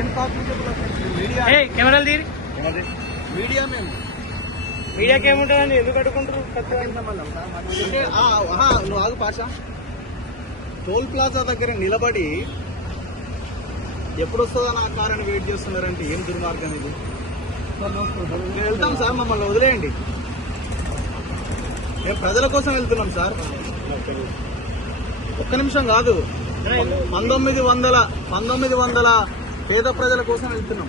ఏం cognizable offence? Media కెమెరాలు తీరి మీడియా మేము మీడియాకి ఏముంటుందండి? ఎందుకు అడుగుకుంటారు? అంటే నువ్వు ఆగు పాషా. టోల్ ప్లాజా దగ్గర నిలబడి ఎప్పుడు వస్తుందో నా కారణం వెయిట్ చేస్తున్నారంటే ఏం దుర్మార్గం ఇది? మేము వెళ్తాం సార్, మమ్మల్ని వదిలేయండి. మేము ప్రజల కోసం వెళ్తున్నాం సార్. ఒక్క నిమిషం కాదు, 1900 పేద ప్రజల కోసం వెళ్తున్నాం.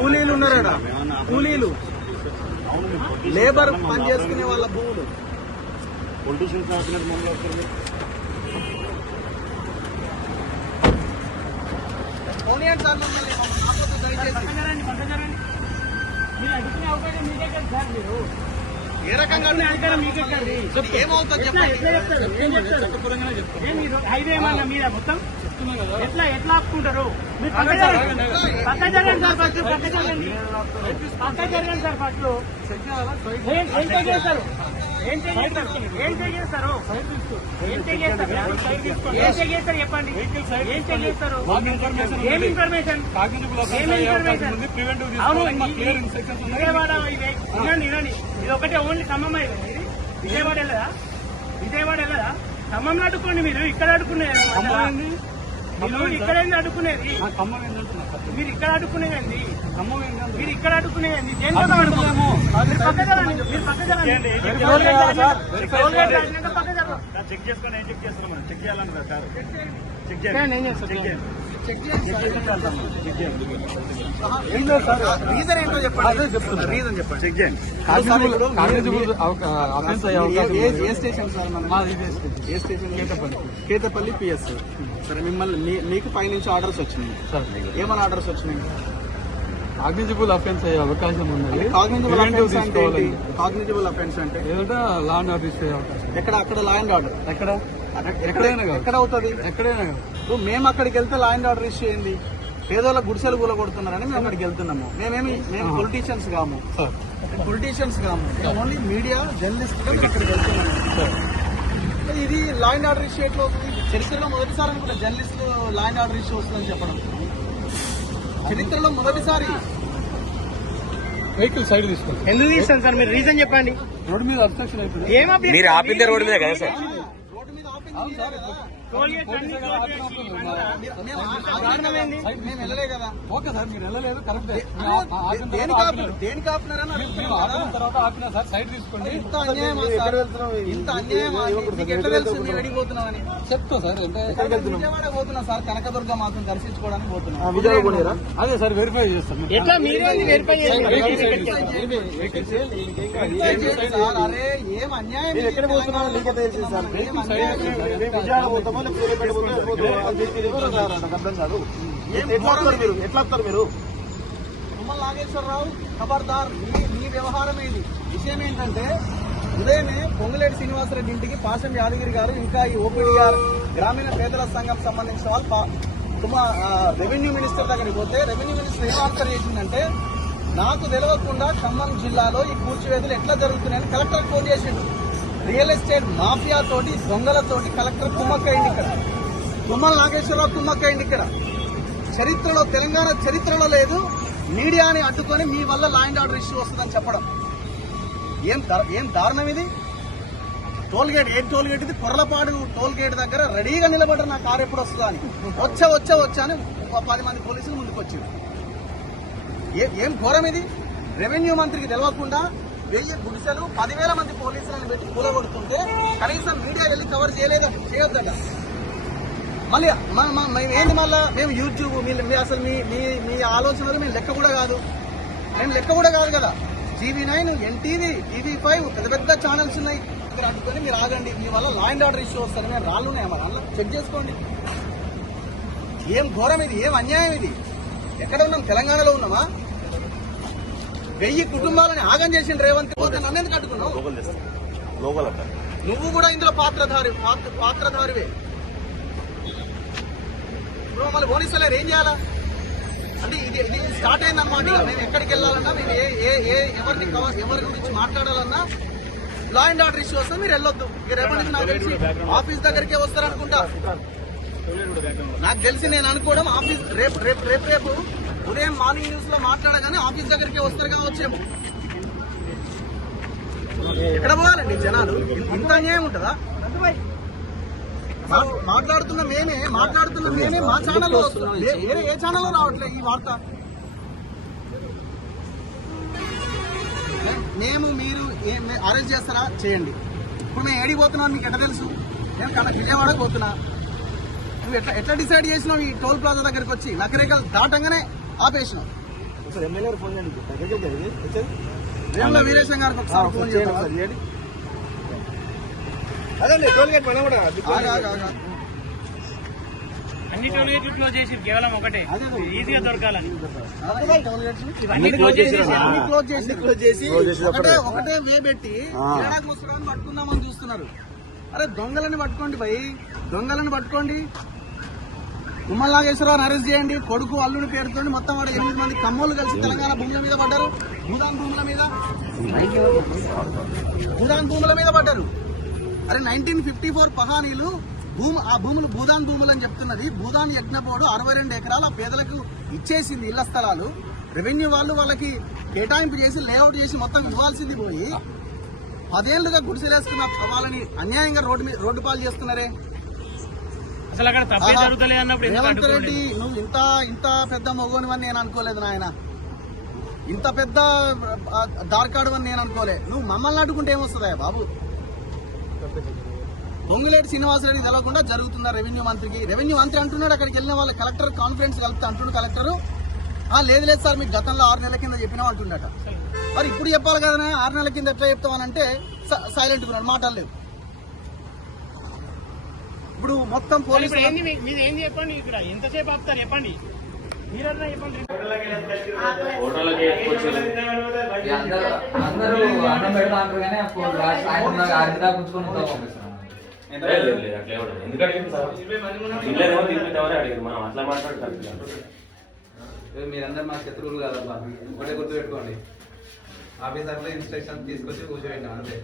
కూలీలు ఉన్నారా? కూలీలు, లేబర్ పని చేసుకునే వాళ్ళ భూములు. పొలిటీషియన్స్ ఆపినట్టు మమ్మల్ని వస్తారు. పోనీయండి సార్ మమ్మల్ని, దయచేసి. ఏ రకంగా ఏమవుతుంది చెప్పండి. హైవే ఏమన్నా మీద మొత్తం ఎట్లా ఆపుకుంటారు? పక్క జరగండి సార్, ఫస్ట్ పక్క జరగండి సార్. ఫస్ట్ ఏం చేస్తారు? చెప్పండి. ఏం చేస్తారు? ఏం ఇన్ఫర్మేషన్? విజయవాడ వినండి, ఇది ఒకటే ఓన్లీ ఖమ్మం హైవే. ఇది విజయవాడ వెళ్ళదా? ఖమ్మంలో అడుక్కోండి. మీరు ఇక్కడ అడుక్కునేది, మీరు ఇక్కడ అడుక్కునేది, మీరు ఇక్కడ అడుక్కునేదండి, మీరు ఇక్కడ అడుక్కునేదండి. దేనికోసం అడుగుతాము? మీరు పక్క జరగండి. చెక్ చేసుకొని ఏం చెక్ చేస్తున్నాం? చెక్ చేయాలని సార్, చెక్ చేయండి. రీజన్ ఏంటో చెప్పండి. రీజన్ చెప్పండి. చెక్ చేయండి. ఏ స్టేషన్ సార్? ఏ స్టేషన్? కేతపల్లి పిఎస్. సరే, మిమ్మల్ని మీకు పైనుంచి ఆర్డర్స్ వచ్చినాయి సార్. ఏమైనా ఆర్డర్స్ వచ్చినాయి? కాగ్నిజబుల్ అఫెన్స్ అయ్యే అవకాశం ఉన్నది. కాగ్నిజబుల్ అఫెన్స్ అంటే ఏదంటే లా అండ్ ఆర్డర్ ఇచ్చే అవకాశం. ఎక్కడ? అక్కడ లా అండ్ ఆర్డర్ ఎక్కడైనా ఎక్కడ అవుతుంది? ఎక్కడైనా ఇప్పుడు మేము అక్కడికి వెళ్తే లా అండ్ ఆర్డర్ ఇష్యూ ఏంది? పేదోళ్ళ గుడిసెలు కూల కొడుతున్నారని మేము అక్కడికి వెళ్తున్నాము. మేము పొలిటీషియన్స్ కాము, ఓన్లీ మీడియా జర్నలిస్ట్ గా మేము అక్కడికి వెళ్తున్నాము. ఇది లా అండ్ ఆర్డర్ ఇష్యూ ఎట్లా అవుతుంది? చరిత్రలో మొదటిసారి అనుకుంటా జర్నలిస్టులు లా అండ్ ఆర్డర్ ఇష్యూ వస్తుందని చెప్పడం. చరిత్రలో మొదటిసారి. వెహికల్ సైడ్ తీసుకోండి. ఎందుకు తీస్తాను సార్? మీరు రీజన్ చెప్పండి. రోడ్డు మీద అబ్స్ట్రక్షన్ అయిపోయింది. మీరు ఆపిందే రోడ్డు మీద కదా సార్? రోడ్డు మీద ఆపింది కదా. మేము వెళ్ళలే కదా. ఓకే సార్, మీరు వెళ్ళలేదు కరెక్టే. దేనికి ఆపినారని తర్వాత ఆపినా సార్, సైడ్ తీసుకోండి. ఇంత అన్యాయం ఎట్లా తెలుసు మేము వెళ్ళిపోతున్నామని? చెప్తా సార్. అంటే విజయవాడ పోతున్నాం సార్, కనకదుర్గ మాత్రం దర్శించుకోవడానికి పోతున్నాం. అదే సార్, వెరిఫై చేస్తాం. ఎట్లా మీరే వెరిఫై చేయండి? అరే ఏం అన్యాయం! ఎక్కడ పోతున్నామో నీకే తెలిసి సార్. విజయవాడ పోతామో ఎట్లా వస్తారు మీరు? తుమ్మల నాగేశ్వరరావు ఖబర్దార్, మీ వ్యవహారం ఏంటి? విషయం ఏంటంటే ఉదయమే పొంగులేటి శ్రీనివాసరెడ్డి ఇంటికి పాశం యాదగిరి గారు, ఇంకా ఈ ఓపీడీఆర్ గ్రామీణ పేదల సంఘం సంబంధించిన వాళ్ళు రెవెన్యూ మినిస్టర్ దగ్గరికి పోతే రెవెన్యూ మినిస్టర్ ఏం ఆన్సర్ చేసిందంటే, నాకు తెలియకుండా ఖమ్మం జిల్లాలో ఈ కూల్చివేతలు ఎట్లా జరుగుతున్నాయని కలెక్టర్ ఫోన్ చేసిండు. రియల్ ఎస్టేట్ మాఫియా తోటి, దొంగలతోటి కలెక్టర్ కుమ్మక్కైంది. ఇక్కడ తుమ్మల నాగేశ్వరరావు కుమ్మక్కైంది. ఇక్కడ చరిత్రలో, తెలంగాణ చరిత్రలో లేదు మీడియాని అడ్డుకొని మీ వల్ల లా అండ్ ఆర్డర్ ఇష్యూ వస్తుందని చెప్పడం. ఏం దారుణం ఇది? టోల్ గేట్ ఇది? కొర్లపాడు టోల్ గేట్ దగ్గర రెడీగా నిలబడ్డారు నా కారు ఎప్పుడు వస్తుందా అని. వచ్చా అని 10 మంది పోలీసులు ముందుకు వచ్చారు. ఏం ఘోరం ఇది? రెవెన్యూ మంత్రికి తెలియకుండా 1000 గుడిసెలు 10,000 మంది పోలీసులను పెట్టి కూలగొడుతుంటే కనీసం మీడియా వెళ్ళి కవర్ చేయొద్దట. మళ్ళీ ఏంది? మళ్ళీ మేము యూట్యూబ్, అసలు మీ ఆలోచనలు మేము లెక్క కూడా కాదు కదా. TV9, NTV, TV5 పెద్ద ఛానల్స్ ఉన్నాయి. ఇక్కడ అడ్డుకొని మీరు ఆగండి, మీ వల్ల లా అండ్ ఆర్డర్ ఇష్యూ వస్తారు. మేము రాళ్ళు ఉన్నాయి మరి అందులో చెక్ చేసుకోండి. ఏం ఘోరం ఇది? ఏం అన్యాయం ఇది? ఎక్కడ ఉన్నాం? తెలంగాణలో ఉన్నామా? 1000 కుటుంబాలని ఆగం చేసిన రేవంత్ పోతే నన్ను ఎందుకు అడ్డుకున్నావు? నువ్వు కూడా ఇందులో పాత్రధారివే. ఇప్పుడు మళ్ళీ పోలీసులు ఏం చేయాలా అంటే ఇది స్టార్ట్ అయిందన్నమాట. మేము ఎక్కడికి వెళ్ళాలన్నా, మేము ఎవరి గురించి మాట్లాడాలన్నా లా అండ్ ఆర్డర్ ఇష్యూ వస్తే మీరు వెళ్ళొద్దు. రేపటి నుంచి నాకు తెలిసి ఆఫీస్ దగ్గరికే వస్తారనుకుంటా. నాకు తెలిసి నేను అనుకోవడం ఆఫీస్ రేపు ఉదయం మార్నింగ్ న్యూస్ లో మాట్లాడగానే ఆఫీస్ దగ్గరికి వస్తారు కావచ్చేమో. ఎక్కడ పోవాలండి జనాలు? ఇంత అన్యాయం ఉంటుందా? మాట్లాడుతున్న మేమే మా ఛానల్లో వస్తున్నాం, వేరే ఏ ఛానల్లో రావట్లేదు ఈ వార్త. మేము మీరు అరెస్ట్ చేస్తారా చేయండి. ఇప్పుడు మేము ఏడికి పోతున్నాం మీకు ఎట్లా తెలుసు? నేను విజయవాడకు పోతున్నా. నువ్వు ఎట్లా డిసైడ్ చేసినావు? ఈ టోల్ ప్లాజా దగ్గరికి వచ్చి నకరేకలు దాటంగానే ఆపేసినావు. వేముల వీరేశం గారికి ఒకసారి ఫోన్ చేయండి. అదే టోల్ గేట్ మనం కూడా అన్ని టోల్ గేట్లు క్లోజ్ చేసి కేవలం ఒకటే ఈజీగా దొరకాలని అన్ని క్లోజ్ చేసి ఒకటే వే పెట్టి ఏడాది ముసలాన్ని పట్టుకుందామని చూస్తున్నారు. అరే దొంగలని పట్టుకోండి భయ్, దొంగలని పట్టుకోండి. తుమ్మల నాగేశ్వరరావుని అరెస్ట్ చేయండి. కొడుకు అల్లుడి పేరుతో మొత్తం వాడు 8 మంది కమ్మోళ్ళు కలిసి తెలంగాణ భూముల మీద పడ్డారు. భూదాన్ భూముల మీద పడ్డారు. అరే 1954 పహానీలు ఆ భూములు భూదాన్ భూములు అని చెప్తున్నది. భూదాన్ యజ్ఞ బోర్డు 62 ఎకరాలు ఆ పేదలకు ఇచ్చేసింది ఇళ్ల స్థలాలు. రెవెన్యూ వాళ్ళు వాళ్ళకి కేటాయింపు చేసి లేఅవుట్ చేసి మొత్తం ఇవ్వాల్సింది పోయి 10 ఏళ్లుగా గుడిసెలేసుకున్న వాళ్ళని అన్యాయంగా రోడ్డు పాలు చేస్తున్నారే. అసలు అక్కడ తప్పే జరుగుతలే అన్నప్పుడు రేవంత్ రెడ్డి నువ్వు ఇంత పెద్ద మొగోనివని నేను అనుకోలేదు నాయన. ఇంత పెద్ద దార్కాడు అని నేను అనుకోలే. నువ్వు మమ్మల్ని అడ్డుకుంటే ఏమొస్తుందా బాబు? పొంగులేటి శ్రీనివాసరెడ్డి తెలవకుండా జరుగుతుందా రెవెన్యూ మంత్రికి? రెవెన్యూ మంత్రి అంటున్నాడు అక్కడికి వెళ్ళిన వాళ్ళ కలెక్టర్ కాన్ఫిడెన్స్ కలుపుతా అంటున్నాడు కలెక్టర్. లేదు సార్ మీకు గతంలో 6 నెలల కింద చెప్పినాం అంటున్నట. మరి ఇప్పుడు చెప్పాలి కదా, 6 నెలల కింద ఎట్లా చెప్తామనంటే సైలెంట్ ఉన్నాడు, మాటలు లేవు. ఇప్పుడు మొత్తం పోలీసులు మీరు ఏం చెప్పండి, ఇక్కడ ఎంతసేపు ఆపుతారు చెప్పండి, మీరన్నా చెప్పండి. అందరూ అన్నం పెడతా అంటారు కానీ సాయంత్రం 6 దాకా ఉంచుకొని పంపిస్తున్నాం. మీరందరూ మా శత్రువులు కాదబ్బా, ఒకటే గుర్తుపెట్టుకోండి. ఆఫీసర్లో ఇన్స్ట్రక్షన్ తీసుకొచ్చి కూర్చోబెట్టాం అంతే.